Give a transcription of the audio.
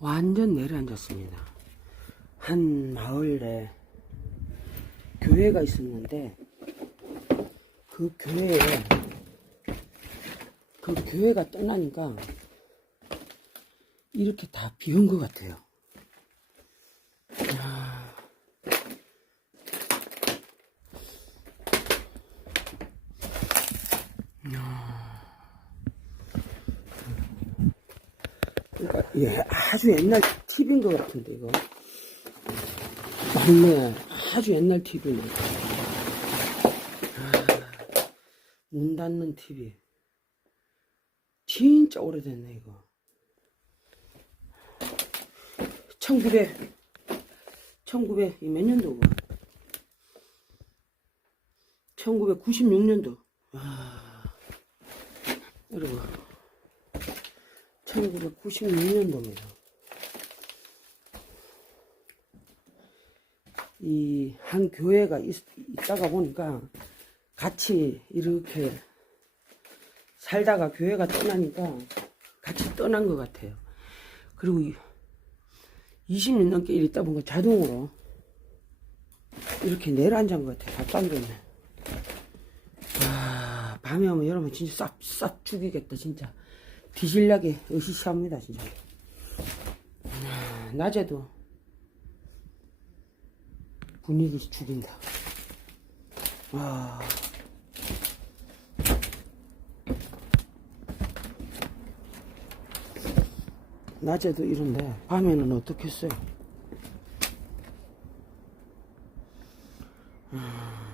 완전 내려앉았습니다. 한 마을에 교회가 있었는데 그 교회에 그 교회가 떠나니까 이렇게 다 비운 것 같아요. 야. 그 러니까 예, 아주 옛날 팁인 것 같은데 이거. 맞네. 아주 옛날 팁이네. 아, 문 닫는 팁이. 진짜 오래됐네 이거. 1900 1900 몇 년도고 1996년도. 와 여러분 1996년도입니다. 이 한 교회가 있, 있다가 보니까 같이 이렇게 살다가 교회가 떠나니까 같이 떠난 것 같아요. 그리고 20년 넘게 일 있다 보니까 자동으로 이렇게 내려앉은 것 같아요. 답답했네. 아, 밤에 오면 여러분 진짜 싹, 싹 죽이겠다, 진짜. 뒤질나게 으시시합니다, 진짜. 아, 낮에도 분위기 죽인다. 와. 낮에도 이런데 밤에는 어떻겠어요? 아.